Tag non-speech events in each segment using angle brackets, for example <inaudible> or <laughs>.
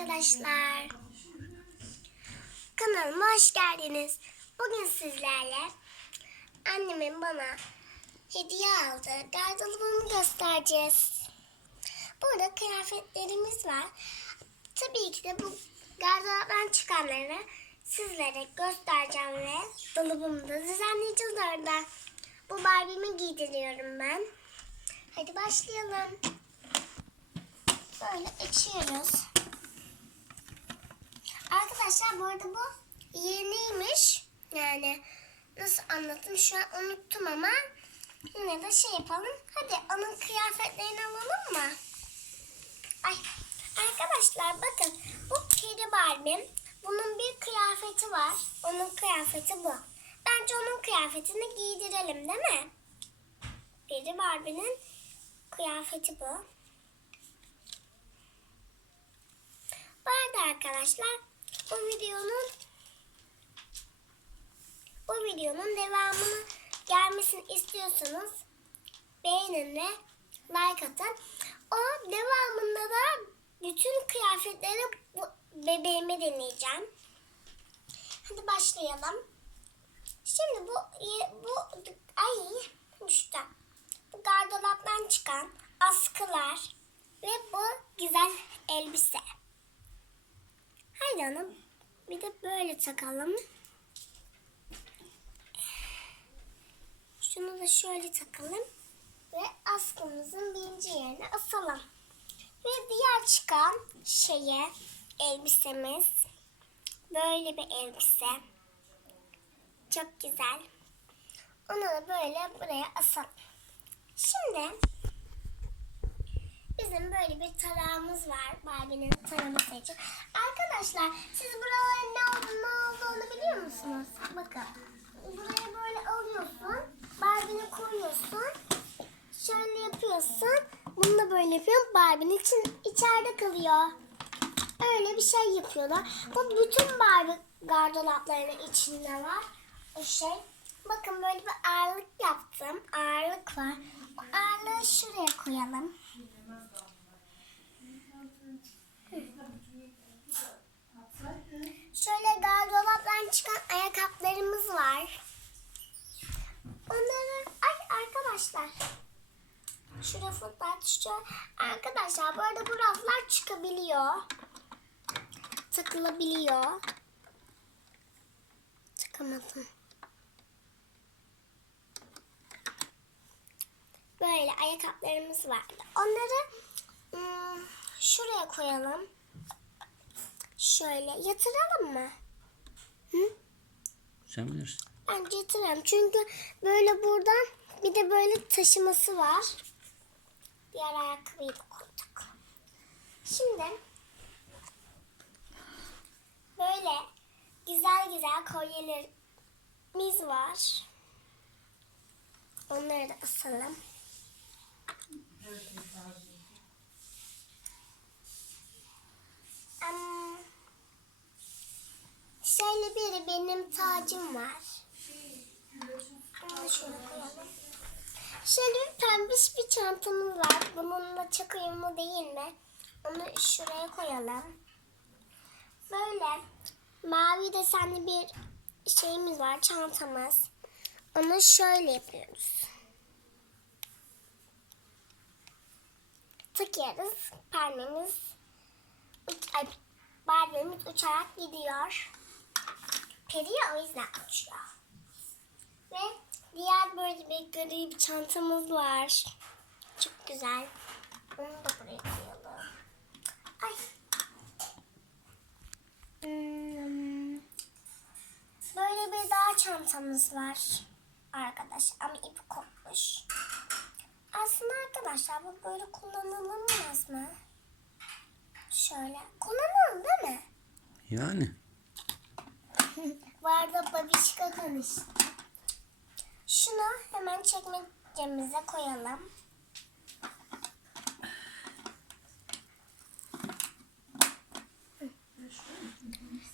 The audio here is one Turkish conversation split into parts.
arkadaşlar. Kanalıma hoş geldiniz. Bugün sizlerle annemin bana hediye aldığı gardırobamı göstereceğiz. Burada kıyafetlerimiz var. Tabii ki de bu gardıroptan çıkanları sizlere göstereceğim ve dolabımı da düzenleyeceğiz orada. Bu Barbie'mi giydiriyorum ben. Hadi başlayalım. Böyle açıyoruz. Arkadaşlar bu arada bu yeniymiş. Yani nasıl anlatayım şu an unuttum ama yine de şey yapalım. Hadi onun kıyafetlerini alalım mı? Ay arkadaşlar bakın bu peri Barbie. Bunun bir kıyafeti var. Onun kıyafeti bu. Bence onun kıyafetini giydirelim değil mi? Peri Barbie'nin kıyafeti bu. Bu arada arkadaşlar bu videonun bu videonun devamını gelmesini istiyorsanız beğenin ve like atın. O devamında da bütün kıyafetleri bebeğime deneyeceğim. Hadi başlayalım. Şimdi bu bu ay düştü. Bu gardıroptan çıkan askılar ve bu güzel elbise. Haydi hanım. Bir de böyle takalım. Şunu da şöyle takalım. Ve askımızın birinci yerine asalım. Ve diğer çıkan şeye elbisemiz. Böyle bir elbise. Çok güzel. Onu da böyle buraya asalım. Şimdi Bizim böyle bir tarağımız var. Barbie'nin taraması için. Arkadaşlar siz buraların ne olduğunu, ne olduğunu biliyor musunuz? Bakın. Buraya böyle alıyorsun. Barbie'ni koyuyorsun. Şöyle yapıyorsun. Bunu da böyle yapıyorsun. Barbie'nin için içeride kalıyor. Öyle bir şey yapıyorlar. Bu bütün Barbie gardıroplarının içinde var. O şey. Bakın böyle bir ağırlık yaptım. Ağırlık var. O ağırlığı şuraya koyalım. Şöyle gardıroptan çıkan ayakkabılarımız var. Onları ay arkadaşlar. Şu raflar şu arkadaşlar bu arada bu raflar çıkabiliyor. Takılabiliyor. Takamadım. Böyle ayakkabılarımız vardı. Onları ım, şuraya koyalım. Şöyle yatıralım mı? Hı? Sen bilirsin. Bence yatıralım. Çünkü böyle buradan bir de böyle taşıması var. Diğer ayakkabıyı da koyduk. Şimdi böyle güzel güzel kolyelerimiz var. Onları da asalım. Am, Şöyle bir benim tacım var. Şöyle koyalım. Şöyle bir pembiş bir çantamız var. Bununla çok uyumlu değil mi? Onu şuraya koyalım. Böyle mavi desenli bir şeyimiz var. Çantamız. Onu şöyle yapıyoruz. Takıyoruz. Perdemiz uç, ay, Barbie'miz uçarak gidiyor. Peri o yüzden uçuyor. Ve diğer böyle bir gri bir çantamız var. Çok güzel. Onu da buraya koyalım. Ay. Hmm. Böyle bir daha çantamız var. Arkadaş ama ip kopmuş. Aslında arkadaşlar bu böyle kullanılamaz mı? Şöyle. Kullanalım değil mi? Yani. <laughs> Bu arada babişka konuştu. Şunu hemen çekmecemize koyalım.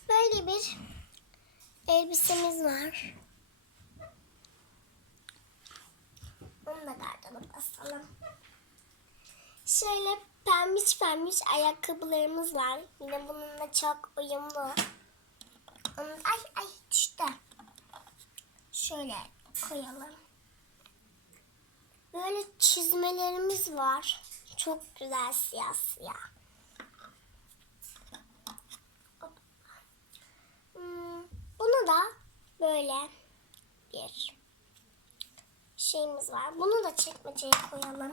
Böyle bir elbisemiz var. Onu da gardıroba basalım. Şöyle pembiş pembiş ayakkabılarımız var. Yine bununla çok uyumlu. Ay ay düştü. Şöyle koyalım. Böyle çizmelerimiz var. Çok güzel siyah siyah. Hmm, bunu da böyle bir şeyimiz var. Bunu da çekmeceye koyalım.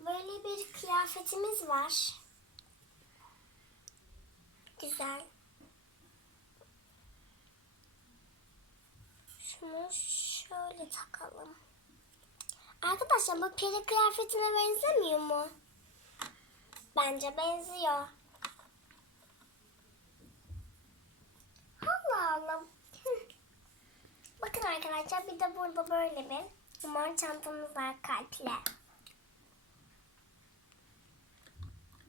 Böyle bir kıyafetimiz var. Güzel. Şunu şöyle takalım. Arkadaşlar bu peri kıyafetine benzemiyor mu? Bence benziyor. Hı. <laughs> Bakın arkadaşlar bir de burada böyle bir mor çantamız var kalple.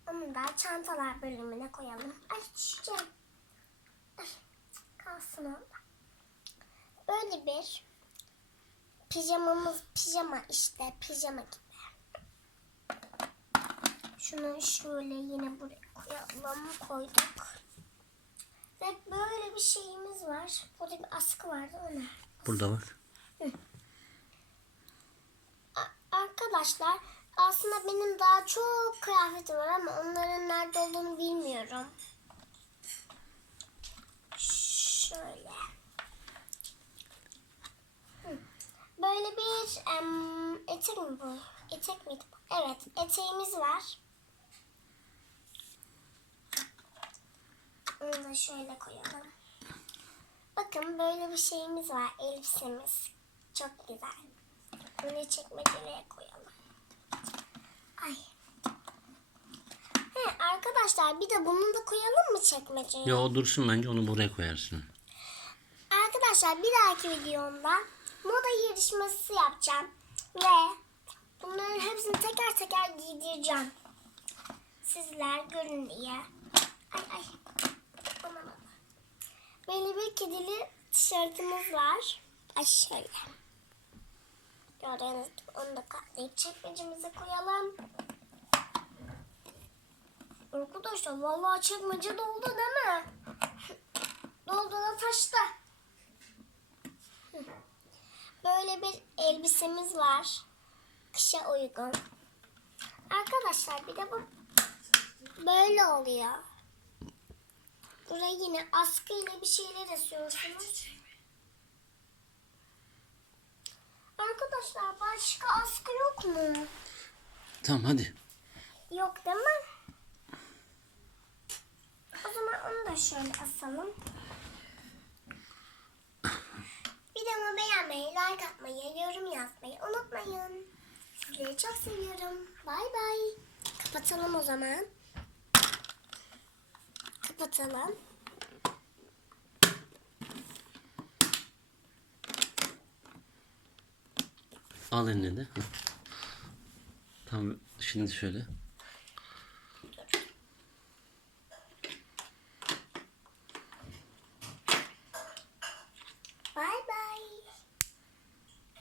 Onu da çantalar bölümüne koyalım. Ay düşeceğim. Kalsın orada. Böyle bir pijamamız pijama işte pijama gibi. Şunu şöyle yine buraya koyalım koyduk. Ve böyle bir şeyimiz var. Burada bir askı vardı o ne? Burada. A- Arkadaşlar aslında benim daha çok kıyafetim var ama onların nerede olduğunu bilmiyorum. Şöyle. Hı. Böyle bir em, etek mi bu? Etek miydi bu? Evet eteğimiz var. Onu da şöyle koyalım. Bakın böyle bir şeyimiz var. Elbisemiz. Çok güzel. Bunu çekmecelere koyalım. Ay. He, arkadaşlar bir de bunu da koyalım mı çekmeceye? Ya o dursun bence onu buraya koyarsın. Arkadaşlar bir dahaki videomda moda yarışması yapacağım. Ve bunların hepsini teker teker giydireceğim. Sizler görün diye. Ay ay. Aman aman. Böyle bir kedili tişörtümüz var. Ay şöyle. Gördüğünüz gibi onu da katlayıp çekmecemize koyalım. Arkadaşlar vallahi çekmece doldu değil mi? doldu da taştı. Böyle bir elbisemiz var. Kışa uygun. Arkadaşlar bir de bu böyle oluyor. Buraya yine askıyla bir şeyler asıyorsunuz. Arkadaşlar başka askı yok mu? Tamam hadi. Yok değil mi? O zaman onu da şöyle asalım. Videomu beğenmeyi, like atmayı, yorum yazmayı unutmayın. Sizleri çok seviyorum. Bay bay. Kapatalım o zaman. Kapatalım. Al eline de. Tamam şimdi şöyle.